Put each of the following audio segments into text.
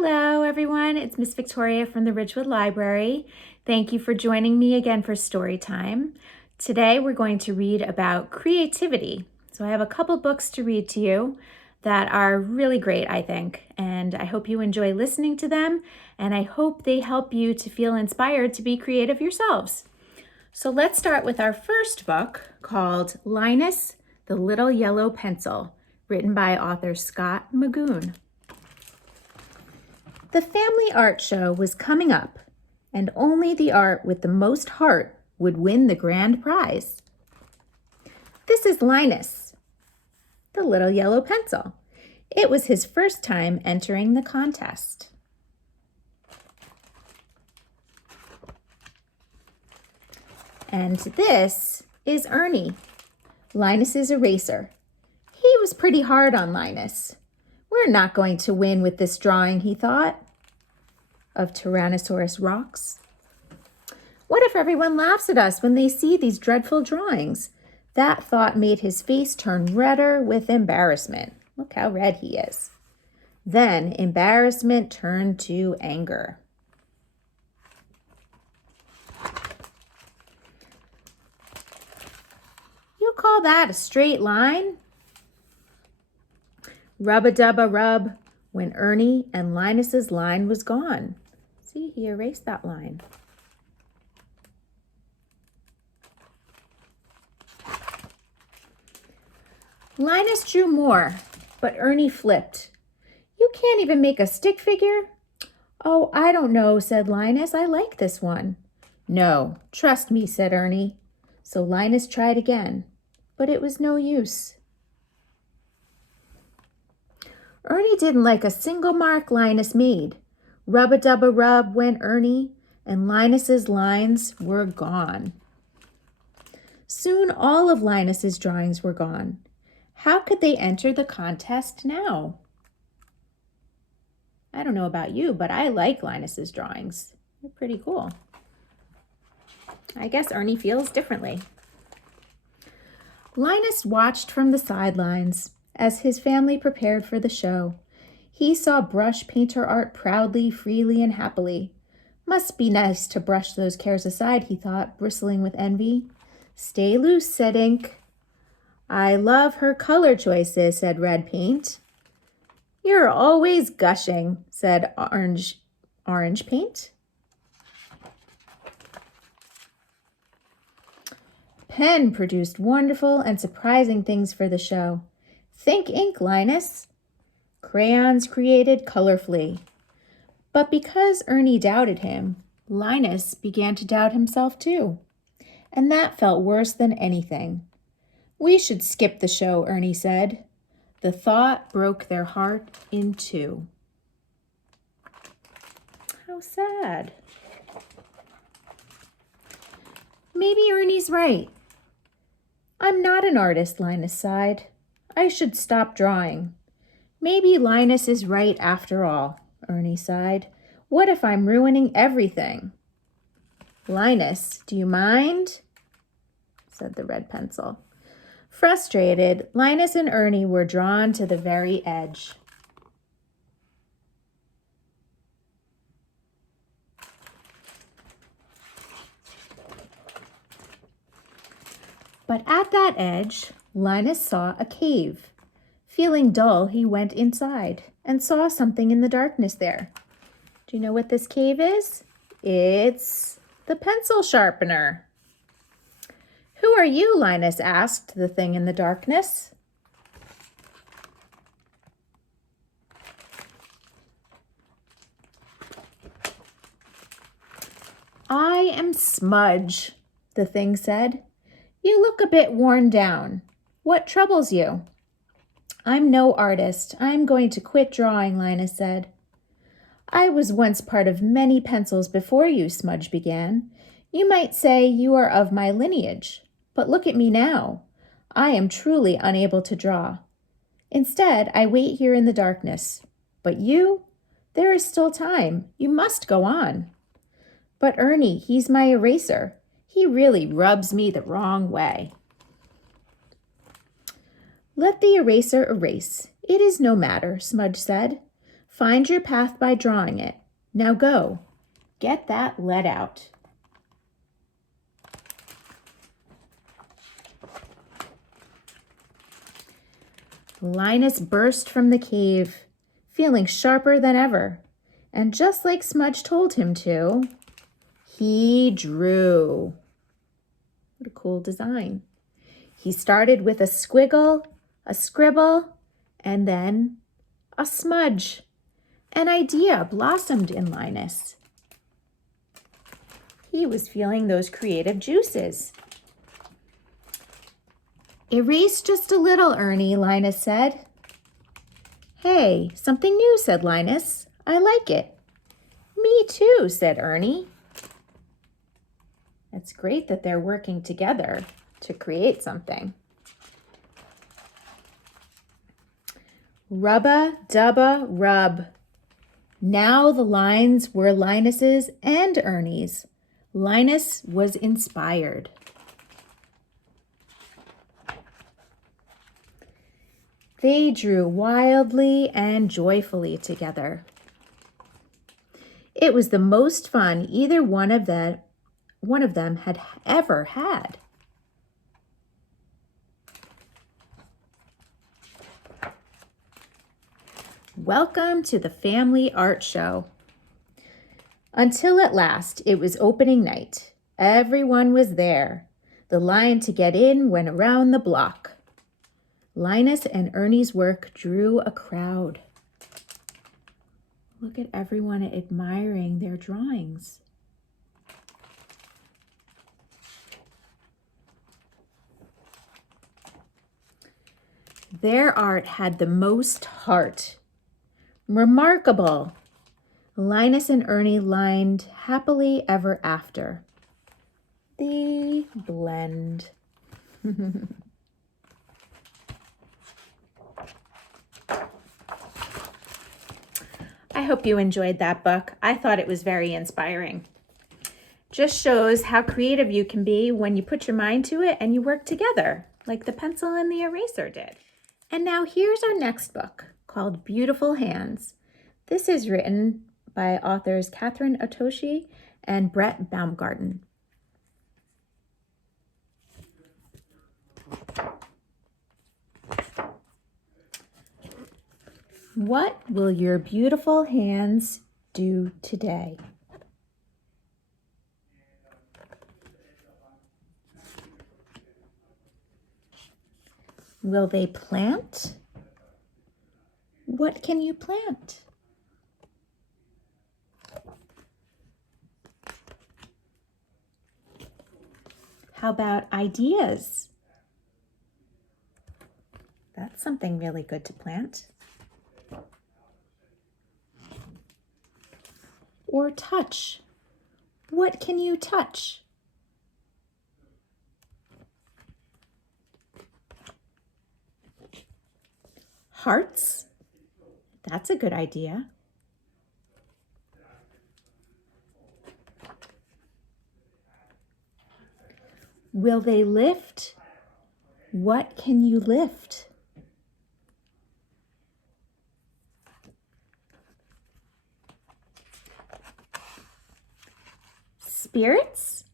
Hello, everyone. It's Miss Victoria from the Ridgewood Library. Thank you for joining me again for Storytime. Today, we're going to read about creativity. So I have a couple books to read to you that are really great, I think, and I hope you enjoy listening to them, and I hope they help you to feel inspired to be creative yourselves. So let's start with our first book called Linus, the Little Yellow Pencil, written by author Scott Magoon. The family art show was coming up, and only the art with the most heart would win the grand prize. This is Linus, the little yellow pencil. It was his first time entering the contest. And this is Ernie, Linus's eraser. He was pretty hard on Linus. We're not going to win with this drawing, he thought, of Tyrannosaurus rocks. What if everyone laughs at us when they see these dreadful drawings? That thought made his face turn redder with embarrassment. Look how red he is. Then embarrassment turned to anger. You call that a straight line? Rub-a-dub-a-rub when Ernie and Linus's line was gone. See, he erased that line. Linus drew more, but Ernie flipped. You can't even make a stick figure? Oh, I don't know, said Linus. I like this one. No, trust me, said Ernie. So Linus tried again, but it was no use. Ernie didn't like a single mark Linus made. Rub-a-dub-a-rub went Ernie, and Linus's lines were gone. Soon all of Linus's drawings were gone. How could they enter the contest now? I don't know about you, but I like Linus's drawings. They're pretty cool. I guess Ernie feels differently. Linus watched from the sidelines as his family prepared for the show. He saw brush painter art proudly, freely, and happily. Must be nice to brush those cares aside, he thought, bristling with envy. Stay loose, said ink. I love her color choices, said red paint. You're always gushing, said orange paint. Pen produced wonderful and surprising things for the show. Think ink, Linus. Crayons created colorfully. But because Ernie doubted him, Linus began to doubt himself too. And that felt worse than anything. We should skip the show, Ernie said. The thought broke their heart in two. How sad. Maybe Ernie's right. I'm not an artist, Linus sighed. I should stop drawing. Maybe Linus is right after all, Ernie sighed. What if I'm ruining everything? Linus, do you mind? Said the red pencil. Frustrated, Linus and Ernie were drawn to the very edge. But at that edge, Linus saw a cave. Feeling dull, he went inside and saw something in the darkness there. Do you know what this cave is? It's the pencil sharpener. Who are you? Linus asked the thing in the darkness. I am Smudge, the thing said. You look a bit worn down. What troubles you? I'm no artist. I'm going to quit drawing, Linus said. I was once part of many pencils before you, Smudge began. You might say you are of my lineage. But look at me now. I am truly unable to draw. Instead, I wait here in the darkness. But you? There is still time. You must go on. But Ernie, he's my eraser. He really rubs me the wrong way. Let the eraser erase. It is no matter, Smudge said. Find your path by drawing it. Now go. Get that lead out. Linus burst from the cave, feeling sharper than ever. And just like Smudge told him to, he drew. What a cool design. He started with a squiggle, a scribble, and then a smudge. An idea blossomed in Linus. He was feeling those creative juices. Erase just a little, Ernie, Linus said. Hey, something new, said Linus. I like it. Me too, said Ernie. It's great that they're working together to create something. Rubba dubba rub. Now the lines were Linus's and Ernie's. Linus was inspired. They drew wildly and joyfully together. It was the most fun either one of them had ever had. Welcome to the family art show. Until at last it was opening night. Everyone was there. The line to get in went around the block. Linus and Ernie's work drew a crowd. Look at everyone admiring their drawings. Their art had the most heart. Remarkable. Linus and Ernie lined happily ever after. The blend. I hope you enjoyed that book. I thought it was very inspiring. Just shows how creative you can be when you put your mind to it and you work together, like the pencil and the eraser did. And now here's our next book called Beautiful Hands. This is written by authors Catherine Otoshi and Brett Baumgarten. What will your beautiful hands do today? Will they plant? What can you plant? How about ideas? That's something really good to plant. Or touch. What can you touch? Hearts? That's a good idea. Will they lift? What can you lift? Spirits?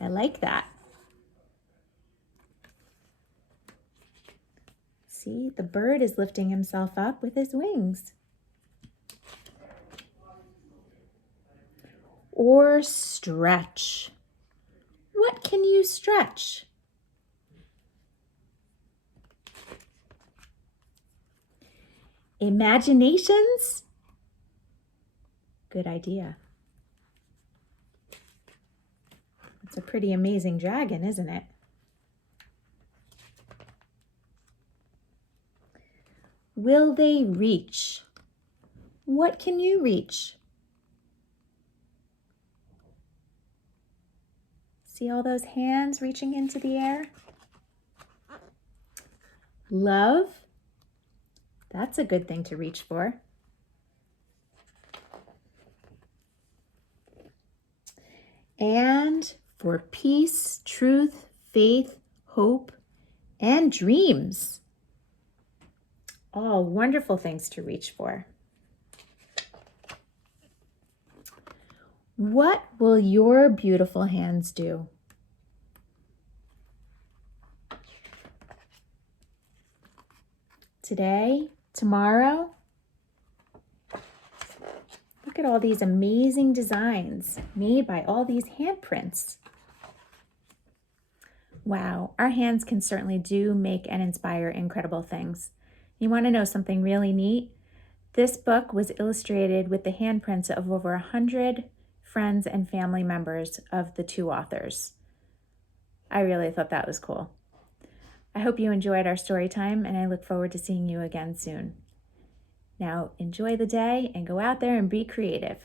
I like that. See, the bird is lifting himself up with his wings. Or stretch. What can you stretch? Imaginations? Good idea. It's a pretty amazing dragon, isn't it? Will they reach? What can you reach? See all those hands reaching into the air? Love? That's a good thing to reach for. And for peace, truth, faith, hope, and dreams. All wonderful things to reach for. What will your beautiful hands do? Today, tomorrow? Look at all these amazing designs made by all these handprints. Wow, our hands can certainly do make and inspire incredible things. You want to know something really neat? This book was illustrated with the handprints of over 100 friends and family members of the two authors. I really thought that was cool. I hope you enjoyed our story time, and I look forward to seeing you again soon. Now, enjoy the day and go out there and be creative.